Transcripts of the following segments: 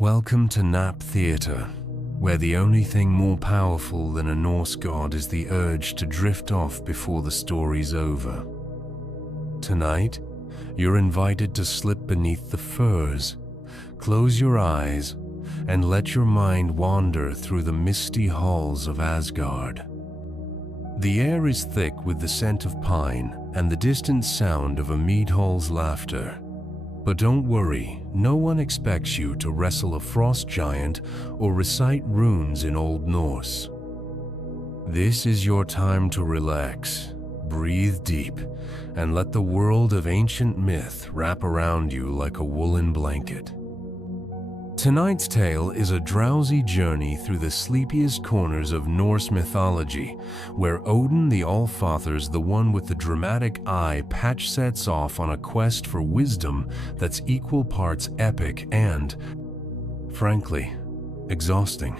Welcome to Nap Theatre, where the only thing more powerful than a Norse god is the urge to drift off before the story's over. Tonight, you're invited to slip beneath the furs, close your eyes, and let your mind wander through the misty halls of Asgard. The air is thick with the scent of pine and the distant sound of a mead hall's laughter. But don't worry, no one expects you to wrestle a frost giant or recite runes in Old Norse. This is your time to relax, breathe deep, and let the world of ancient myth wrap around you like a woolen blanket. Tonight's tale is a drowsy journey through the sleepiest corners of Norse mythology, where Odin the Allfather's the one with the dramatic eye patch sets off on a quest for wisdom that's equal parts epic and, frankly, exhausting.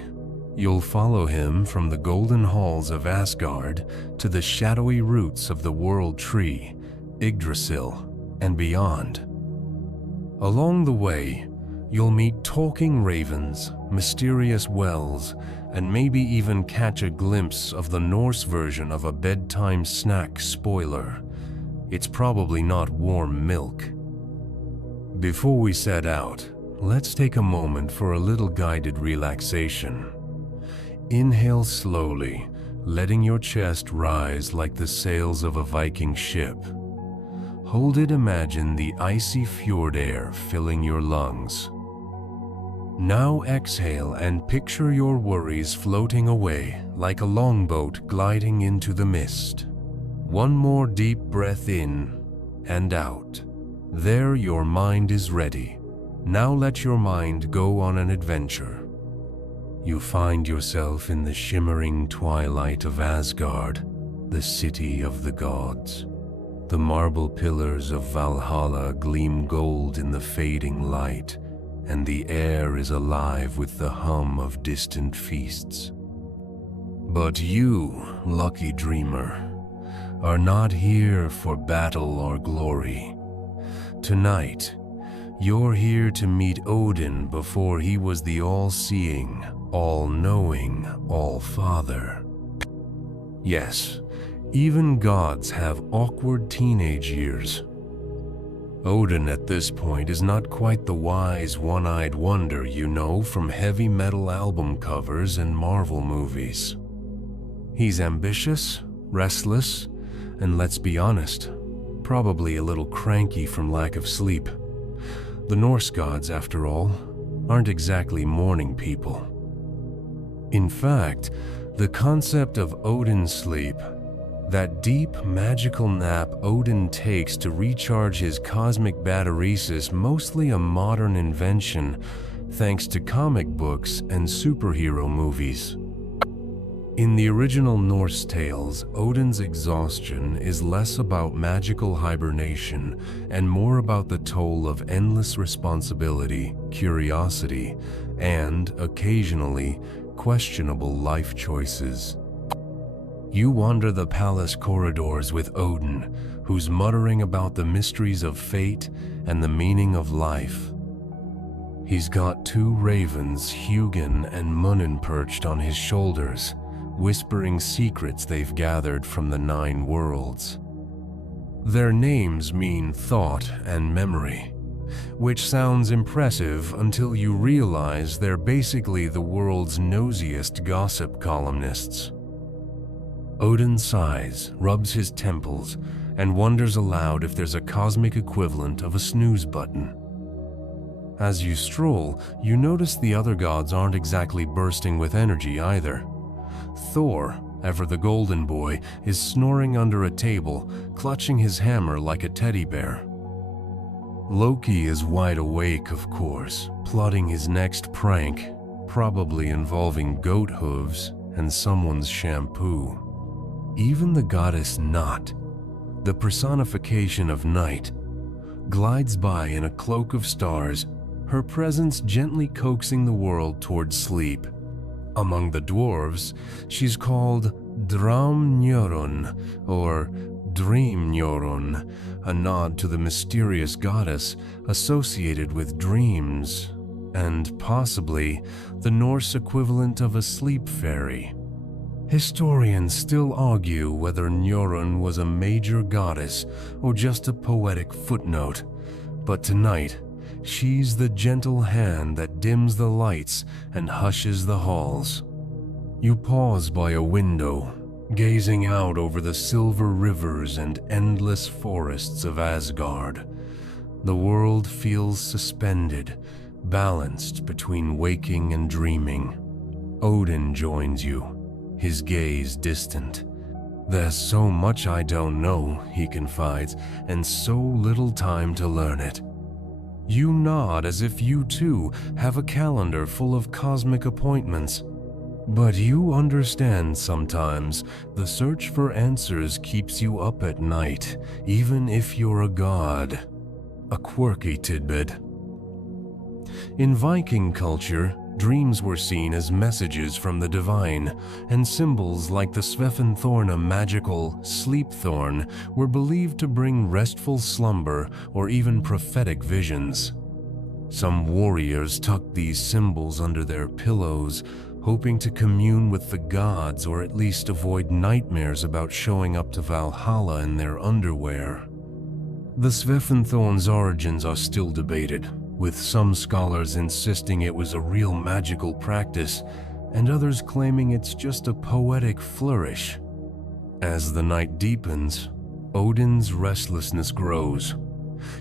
You'll follow him from the golden halls of Asgard to the shadowy roots of the World Tree, Yggdrasil, and beyond. Along the way, you'll meet talking ravens, mysterious wells, and maybe even catch a glimpse of the Norse version of a bedtime snack spoiler. It's probably not warm milk. Before we set out, let's take a moment for a little guided relaxation. Inhale slowly, letting your chest rise like the sails of a Viking ship. Hold it, imagine the icy fjord air filling your lungs. Now exhale and picture your worries floating away like a longboat gliding into the mist. One more deep breath in and out. There, your mind is ready. Now let your mind go on an adventure. You find yourself in the shimmering twilight of Asgard, the city of the gods. The marble pillars of Valhalla gleam gold in the fading light, and the air is alive with the hum of distant feasts. But you, lucky dreamer, are not here for battle or glory. Tonight, you're here to meet Odin before he was the all-seeing, all-knowing All-Father. Yes, even gods have awkward teenage years. Odin at this point is not quite the wise, one-eyed wonder you know from heavy metal album covers and Marvel movies. He's ambitious, restless, and let's be honest, probably a little cranky from lack of sleep. The Norse gods, after all, aren't exactly morning people. In fact, the concept of Odin sleep, that deep, magical nap Odin takes to recharge his cosmic batteries, is mostly a modern invention thanks to comic books and superhero movies. In the original Norse tales, Odin's exhaustion is less about magical hibernation and more about the toll of endless responsibility, curiosity, and, occasionally, questionable life choices. You wander the palace corridors with Odin, who's muttering about the mysteries of fate and the meaning of life. He's got two ravens, Hugin and Munin, perched on his shoulders, whispering secrets they've gathered from the 9 worlds. Their names mean thought and memory, which sounds impressive until you realize they're basically the world's nosiest gossip columnists. Odin sighs, rubs his temples, and wonders aloud if there's a cosmic equivalent of a snooze button. As you stroll, you notice the other gods aren't exactly bursting with energy either. Thor, ever the golden boy, is snoring under a table, clutching his hammer like a teddy bear. Loki is wide awake, of course, plotting his next prank, probably involving goat hooves and someone's shampoo. Even the goddess Nat, the personification of night, glides by in a cloak of stars, her presence gently coaxing the world towards sleep. Among the dwarves, she's called Draumnjörun, or Dreamnjörun, a nod to the mysterious goddess associated with dreams and possibly the Norse equivalent of a sleep fairy. Historians still argue whether Njörun was a major goddess or just a poetic footnote, but tonight, she's the gentle hand that dims the lights and hushes the halls. You pause by a window, gazing out over the silver rivers and endless forests of Asgard. The world feels suspended, balanced between waking and dreaming. Odin joins you, his gaze distant. "There's so much I don't know," he confides, "and so little time to learn it." You nod as if you too have a calendar full of cosmic appointments. But you understand sometimes the search for answers keeps you up at night, even if you're a god. A quirky tidbit. In Viking culture, dreams were seen as messages from the divine, and symbols like the Svefnthorna magical Sleipthorn were believed to bring restful slumber or even prophetic visions. Some warriors tucked these symbols under their pillows, hoping to commune with the gods or at least avoid nightmares about showing up to Valhalla in their underwear. The Svefnthorn's origins are still debated, with some scholars insisting it was a real magical practice, and others claiming it's just a poetic flourish. As the night deepens, Odin's restlessness grows.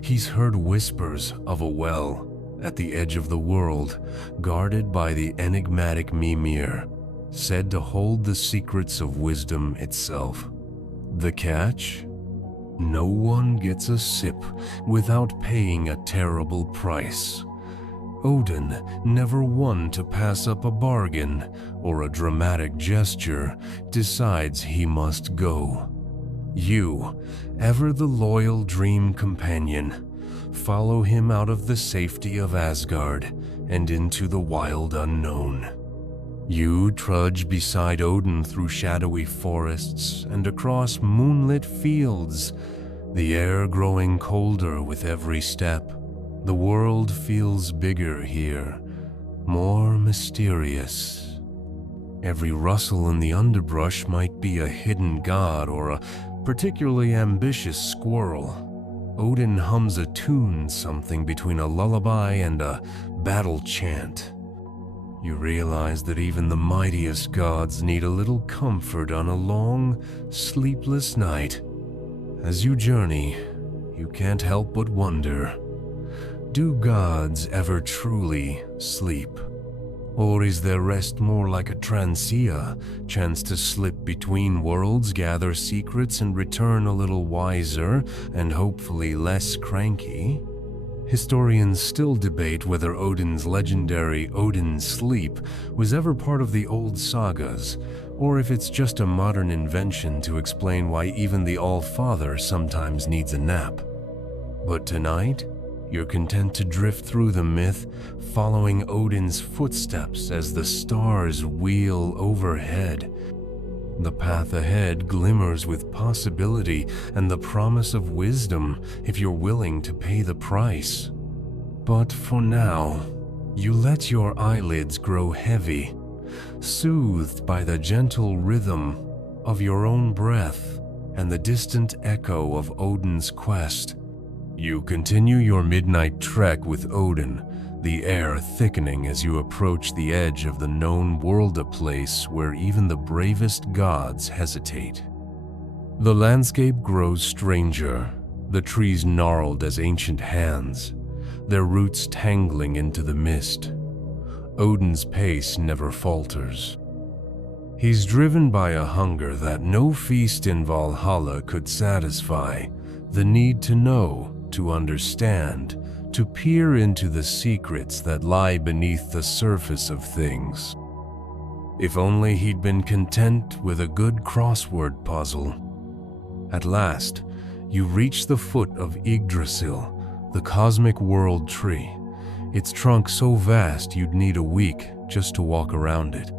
He's heard whispers of a well at the edge of the world, guarded by the enigmatic Mimir, said to hold the secrets of wisdom itself. The catch? No one gets a sip without paying a terrible price. Odin, never one to pass up a bargain or a dramatic gesture, decides he must go. You, ever the loyal dream companion, follow him out of the safety of Asgard and into the wild unknown. You trudge beside Odin through shadowy forests and across moonlit fields, the air growing colder with every step. The world feels bigger here, more mysterious. Every rustle in the underbrush might be a hidden god or a particularly ambitious squirrel. Odin hums a tune, something between a lullaby and a battle chant. You realize that even the mightiest gods need a little comfort on a long, sleepless night. As you journey, you can't help but wonder, do gods ever truly sleep? Or is their rest more like a transia, chance to slip between worlds, gather secrets, and return a little wiser and hopefully less cranky? Historians still debate whether Odin's legendary Odin's sleep was ever part of the old sagas, or if it's just a modern invention to explain why even the All-Father sometimes needs a nap. But tonight, you're content to drift through the myth, following Odin's footsteps as the stars wheel overhead. The path ahead glimmers with possibility and the promise of wisdom if you're willing to pay the price. But for now, you let your eyelids grow heavy, soothed by the gentle rhythm of your own breath and the distant echo of Odin's quest. You continue your midnight trek with Odin, the air thickening as you approach the edge of the known world, a place where even the bravest gods hesitate. The landscape grows stranger, the trees gnarled as ancient hands, their roots tangling into the mist. Odin's pace never falters. He's driven by a hunger that no feast in Valhalla could satisfy, the need to know, to understand, to peer into the secrets that lie beneath the surface of things. If only he'd been content with a good crossword puzzle. At last, you reach the foot of Yggdrasil, the cosmic world tree, its trunk so vast you'd need a week just to walk around it.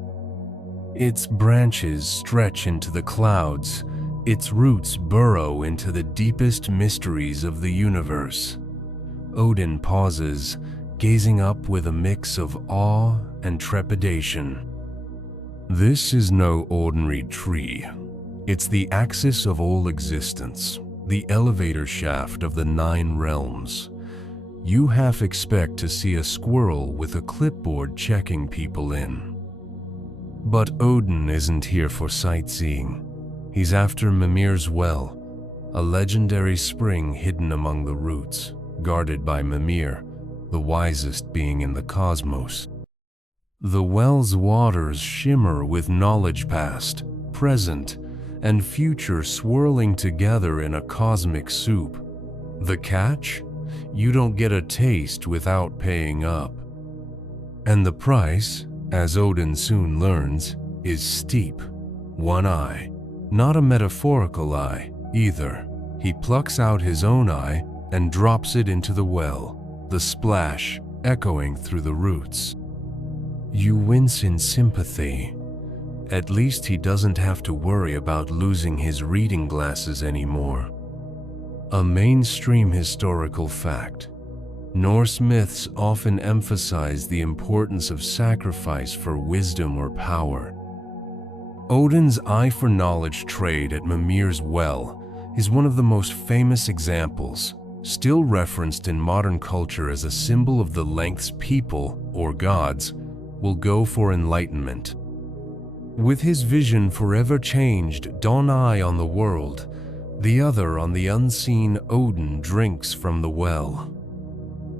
Its branches stretch into the clouds, its roots burrow into the deepest mysteries of the universe. Odin pauses, gazing up with a mix of awe and trepidation. This is no ordinary tree. It's the axis of all existence, the elevator shaft of the 9 realms. You half expect to see a squirrel with a clipboard checking people in. But Odin isn't here for sightseeing. He's after Mimir's well, a legendary spring hidden among the roots, guarded by Mimir, the wisest being in the cosmos. The well's waters shimmer with knowledge past, present, and future swirling together in a cosmic soup. The catch? You don't get a taste without paying up. And the price, as Odin soon learns, is steep. 1 eye. Not a metaphorical eye, either. He plucks out his own eye and drops it into the well, the splash echoing through the roots. You wince in sympathy. At least he doesn't have to worry about losing his reading glasses anymore. A mainstream historical fact. Norse myths often emphasize the importance of sacrifice for wisdom or power. Odin's eye for knowledge trade at Mimir's well is one of the most famous examples, still referenced in modern culture as a symbol of the lengths people, or gods, will go for enlightenment. With his vision forever changed, one eye on the world, the other on the unseen, Odin drinks from the well.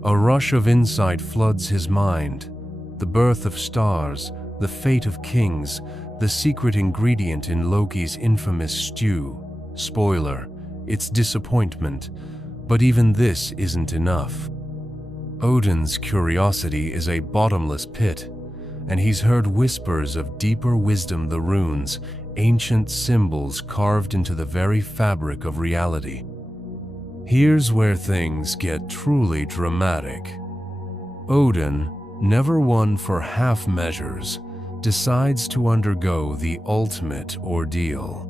A rush of insight floods his mind. The birth of stars, the fate of kings, the secret ingredient in Loki's infamous stew. Spoiler, it's disappointment, but even this isn't enough. Odin's curiosity is a bottomless pit, and he's heard whispers of deeper wisdom, the runes, ancient symbols carved into the very fabric of reality. Here's where things get truly dramatic. Odin, never one for half measures, decides to undergo the ultimate ordeal.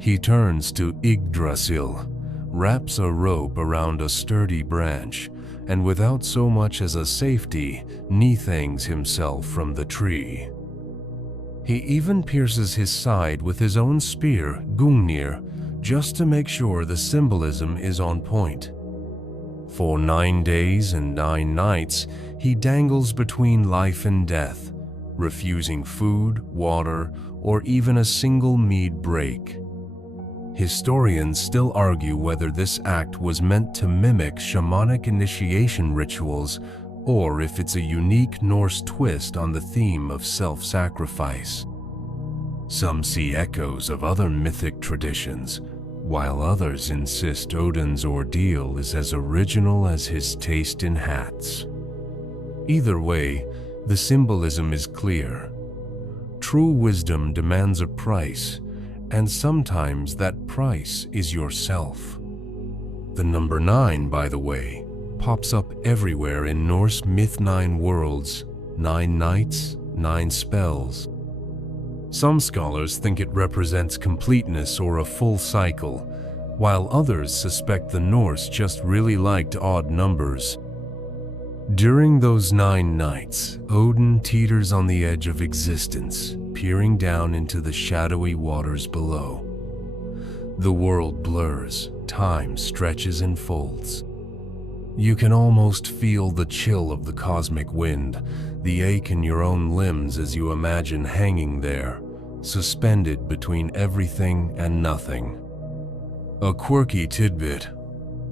He turns to Yggdrasil, wraps a rope around a sturdy branch, and without so much as a safety, knee-thangs himself from the tree. He even pierces his side with his own spear, Gungnir, just to make sure the symbolism is on point. For 9 days and 9 nights, he dangles between life and death, refusing food, water, or even a single mead break. Historians still argue whether this act was meant to mimic shamanic initiation rituals or if it's a unique Norse twist on the theme of self-sacrifice. Some see echoes of other mythic traditions, while others insist Odin's ordeal is as original as his taste in hats. Either way, the symbolism is clear. True wisdom demands a price, and sometimes that price is yourself. The number 9, by the way, pops up everywhere in Norse myth 9 worlds, 9 nights, 9 spells. Some scholars think it represents completeness or a full cycle, while others suspect the Norse just really liked odd numbers. During those 9 nights, Odin teeters on the edge of existence, peering down into the shadowy waters below. The world blurs, time stretches and folds. You can almost feel the chill of the cosmic wind, the ache in your own limbs as you imagine hanging there, suspended between everything and nothing. A quirky tidbit: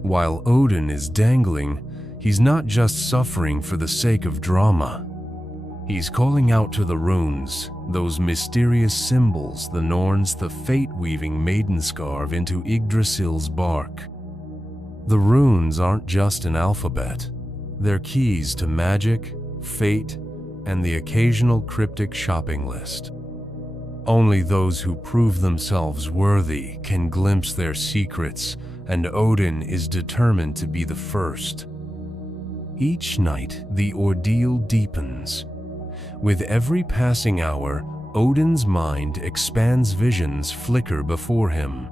while Odin is dangling, he's not just suffering for the sake of drama. He's calling out to the runes, those mysterious symbols the Norns, the fate-weaving maiden carve into Yggdrasil's bark. The runes aren't just an alphabet. They're keys to magic, fate, and the occasional cryptic shopping list. Only those who prove themselves worthy can glimpse their secrets, and Odin is determined to be the first. Each night, the ordeal deepens. With every passing hour, Odin's mind expands, visions flicker before him.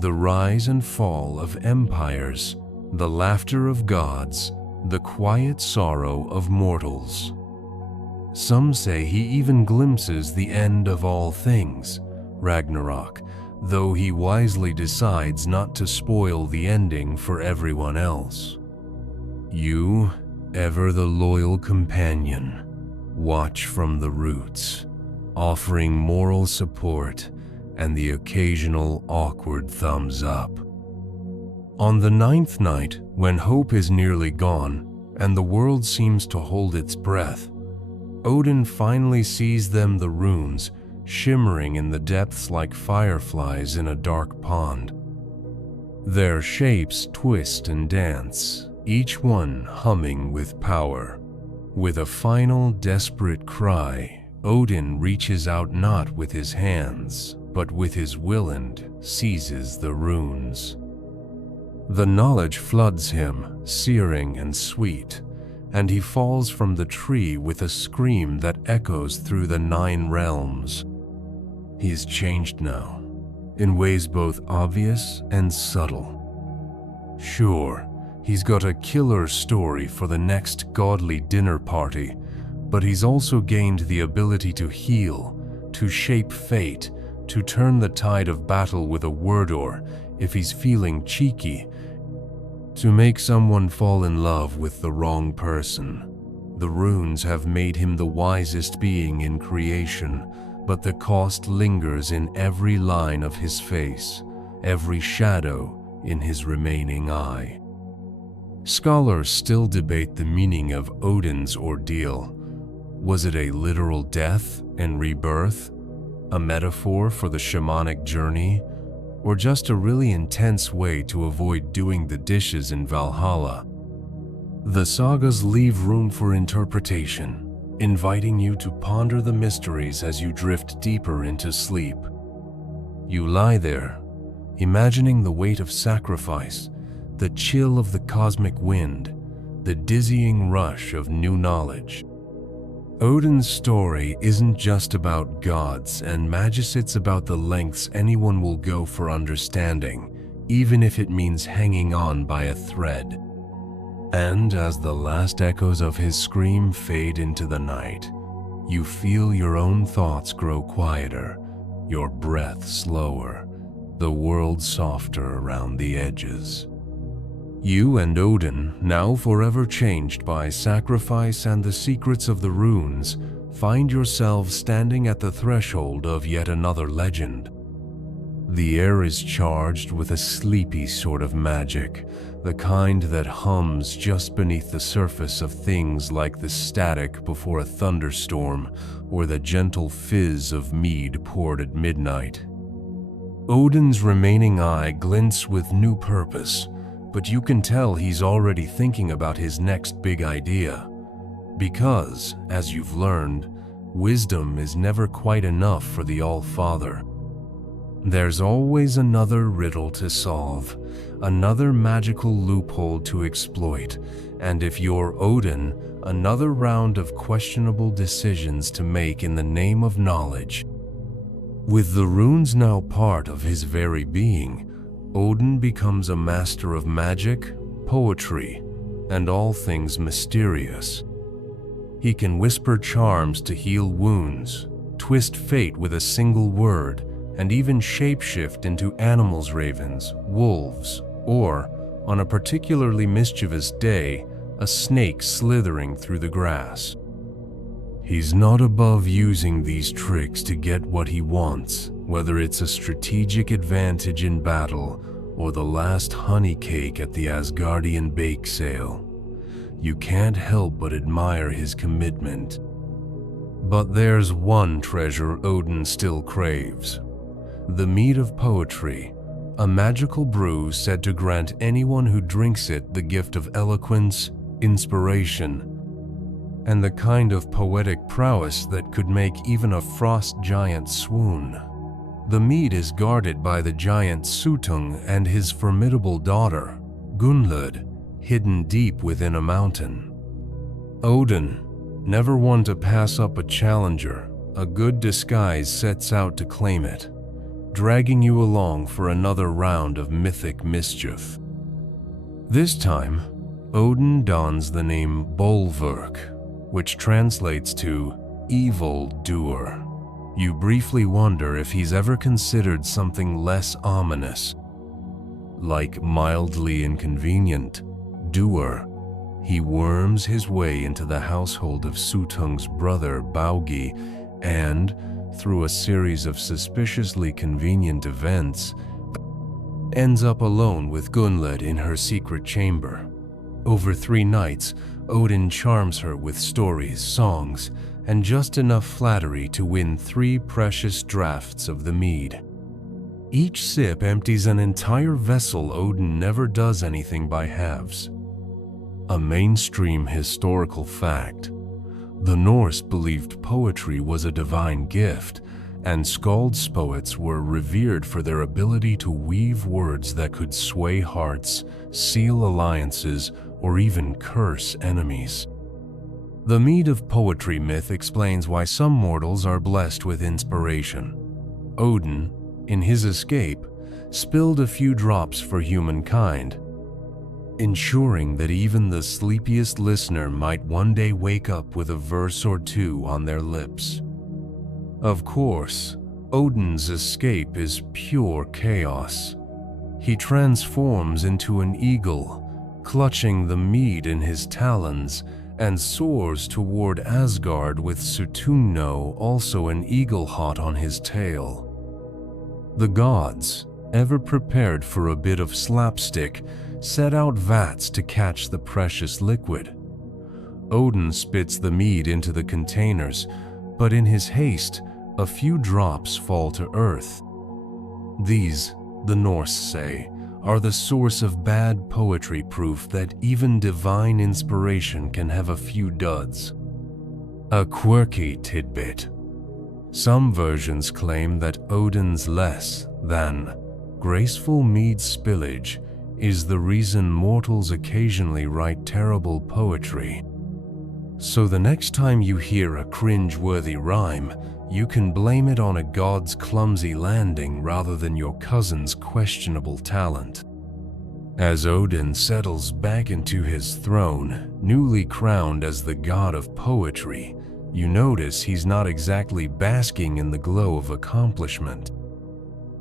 The rise and fall of empires, the laughter of gods, the quiet sorrow of mortals. Some say he even glimpses the end of all things, Ragnarok, though he wisely decides not to spoil the ending for everyone else. You, ever the loyal companion, watch from the roots, offering moral support and the occasional awkward thumbs up. On the 9th night, when hope is nearly gone and the world seems to hold its breath, Odin finally sees them, the runes, shimmering in the depths like fireflies in a dark pond. Their shapes twist and dance, each one humming with power. With a final desperate cry, Odin reaches out not with his hands, but with his will and seizes the runes. The knowledge floods him, searing and sweet, and he falls from the tree with a scream that echoes through the 9 realms. He's changed now, in ways both obvious and subtle. Sure, he's got a killer story for the next godly dinner party, but he's also gained the ability to heal, to shape fate, to turn the tide of battle with a word, or, if he's feeling cheeky, to make someone fall in love with the wrong person. The runes have made him the wisest being in creation, but the cost lingers in every line of his face, every shadow in his remaining eye. Scholars still debate the meaning of Odin's ordeal. Was it a literal death and rebirth, a metaphor for the shamanic journey, or just a really intense way to avoid doing the dishes in Valhalla? The sagas leave room for interpretation, inviting you to ponder the mysteries as you drift deeper into sleep. You lie there, imagining the weight of sacrifice, the chill of the cosmic wind, the dizzying rush of new knowledge. Odin's story isn't just about gods and magic, it's about the lengths anyone will go for understanding, even if it means hanging on by a thread. And as the last echoes of his scream fade into the night, you feel your own thoughts grow quieter, your breath slower, the world softer around the edges. You and Odin, now forever changed by sacrifice and the secrets of the runes, find yourselves standing at the threshold of yet another legend. The air is charged with a sleepy sort of magic, the kind that hums just beneath the surface of things like the static before a thunderstorm or the gentle fizz of mead poured at midnight. Odin's remaining eye glints with new purpose, but you can tell he's already thinking about his next big idea. Because, as you've learned, wisdom is never quite enough for the All-Father. There's always another riddle to solve, another magical loophole to exploit, and if you're Odin, another round of questionable decisions to make in the name of knowledge. With the runes now part of his very being, Odin becomes a master of magic, poetry, and all things mysterious. He can whisper charms to heal wounds, twist fate with a single word, and even shapeshift into animals, ravens, wolves, or, on a particularly mischievous day, a snake slithering through the grass. He's not above using these tricks to get what he wants, whether it's a strategic advantage in battle or the last honey cake at the Asgardian bake sale. You can't help but admire his commitment. But there's one treasure Odin still craves: the mead of poetry, a magical brew said to grant anyone who drinks it the gift of eloquence, inspiration, and the kind of poetic prowess that could make even a frost giant swoon. The mead is guarded by the giant Suttung and his formidable daughter, Gunnlod, hidden deep within a mountain. Odin, never one to pass up a challenger, a good disguise, sets out to claim it, dragging you along for another round of mythic mischief. This time, Odin dons the name Bolverk, which translates to evil doer. You briefly wonder if he's ever considered something less ominous, like mildly inconvenient, doer. He worms his way into the household of Suttung's brother Baugi and, through a series of suspiciously convenient events, ends up alone with Gunnlod in her secret chamber. Over 3 nights, Odin charms her with stories, songs, and just enough flattery to win 3 precious draughts of the mead. Each sip empties an entire vessel. Odin never does anything by halves. A mainstream historical fact. The Norse believed poetry was a divine gift, and skaldspöets were revered for their ability to weave words that could sway hearts, seal alliances, or even curse enemies. The Mead of Poetry myth explains why some mortals are blessed with inspiration. Odin, in his escape, spilled a few drops for humankind, ensuring that even the sleepiest listener might one day wake up with a verse or 2 on their lips. Of course, Odin's escape is pure chaos. He transforms into an eagle, clutching the mead in his talons, and soars toward Asgard with Suttungno, also an eagle, hot on his tail. The gods, ever prepared for a bit of slapstick, set out vats to catch the precious liquid. Odin spits the mead into the containers, but in his haste, a few drops fall to earth. These, the Norse say, are the source of bad poetry, proof that even divine inspiration can have a few duds. A quirky tidbit. Some versions claim that Odin's less than graceful mead spillage is the reason mortals occasionally write terrible poetry. So the next time you hear a cringe-worthy rhyme, you can blame it on a god's clumsy landing rather than your cousin's questionable talent. As Odin settles back into his throne, newly crowned as the god of poetry, you notice he's not exactly basking in the glow of accomplishment.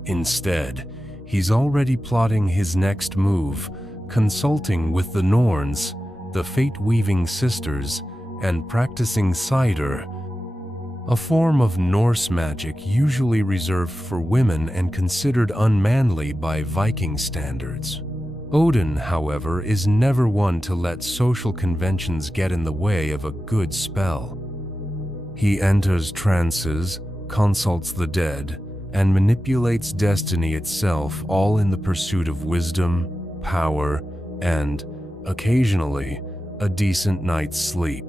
Instead, he's already plotting his next move, consulting with the Norns, the fate-weaving sisters, and practicing cider, a form of Norse magic usually reserved for women and considered unmanly by Viking standards. Odin, however, is never one to let social conventions get in the way of a good spell. He enters trances, consults the dead, and manipulates destiny itself, all in the pursuit of wisdom, power, and, occasionally, a decent night's sleep.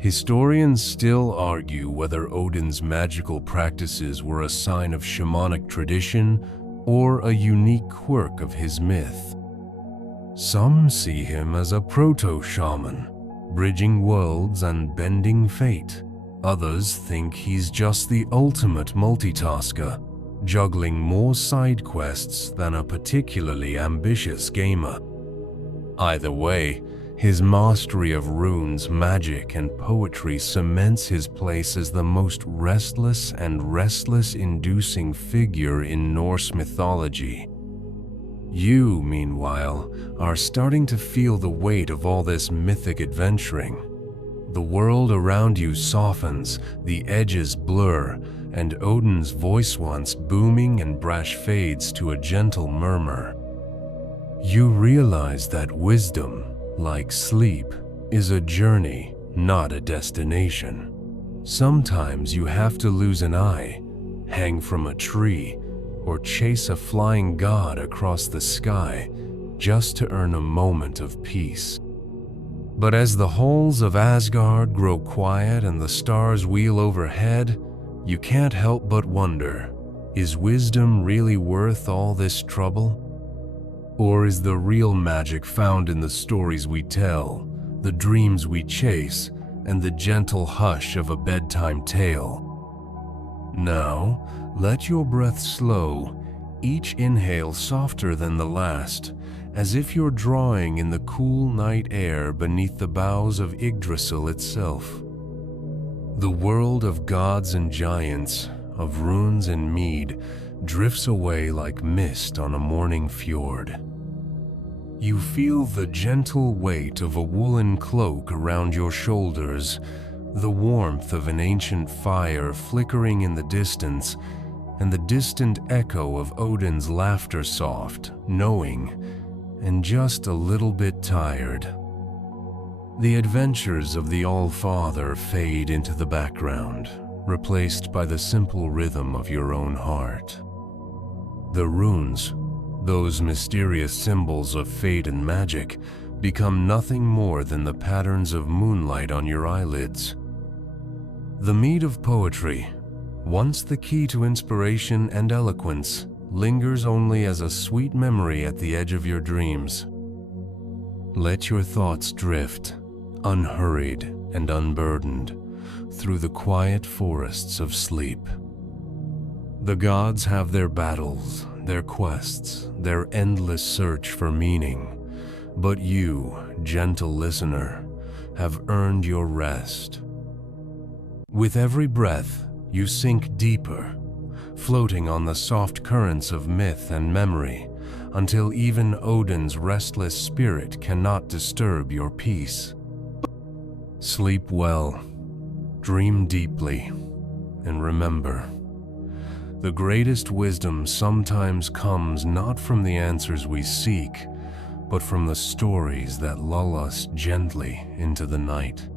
Historians still argue whether Odin's magical practices were a sign of shamanic tradition or a unique quirk of his myth. Some see him as a proto-shaman, bridging worlds and bending fate. Others think he's just the ultimate multitasker, juggling more side quests than a particularly ambitious gamer. Either way, his mastery of runes, magic, and poetry cements his place as the most restless and restless-inducing figure in Norse mythology. You, meanwhile, are starting to feel the weight of all this mythic adventuring. The world around you softens, the edges blur, and Odin's voice, once booming and brash, fades to a gentle murmur. You realize that wisdom, like sleep, is a journey, not a destination. Sometimes you have to lose an eye, hang from a tree, or chase a flying god across the sky just to earn a moment of peace. But as the halls of Asgard grow quiet and the stars wheel overhead, you can't help but wonder, is wisdom really worth all this trouble? Or is the real magic found in the stories we tell, the dreams we chase, and the gentle hush of a bedtime tale? Now, let your breath slow, each inhale softer than the last, as if you're drawing in the cool night air beneath the boughs of Yggdrasil itself. The world of gods and giants, of runes and mead, drifts away like mist on a morning fjord. You feel the gentle weight of a woolen cloak around your shoulders, the warmth of an ancient fire flickering in the distance, and the distant echo of Odin's laughter, soft, knowing, and just a little bit tired. The adventures of the All-Father fade into the background, replaced by the simple rhythm of your own heart. The runes, those mysterious symbols of fate and magic, become nothing more than the patterns of moonlight on your eyelids. The mead of poetry, once the key to inspiration and eloquence, lingers only as a sweet memory at the edge of your dreams. Let your thoughts drift, unhurried and unburdened, through the quiet forests of sleep. The gods have their battles, their quests, their endless search for meaning, but you, gentle listener, have earned your rest. With every breath, you sink deeper, floating on the soft currents of myth and memory, until even Odin's restless spirit cannot disturb your peace. Sleep well, dream deeply, and remember, the greatest wisdom sometimes comes not from the answers we seek, but from the stories that lull us gently into the night.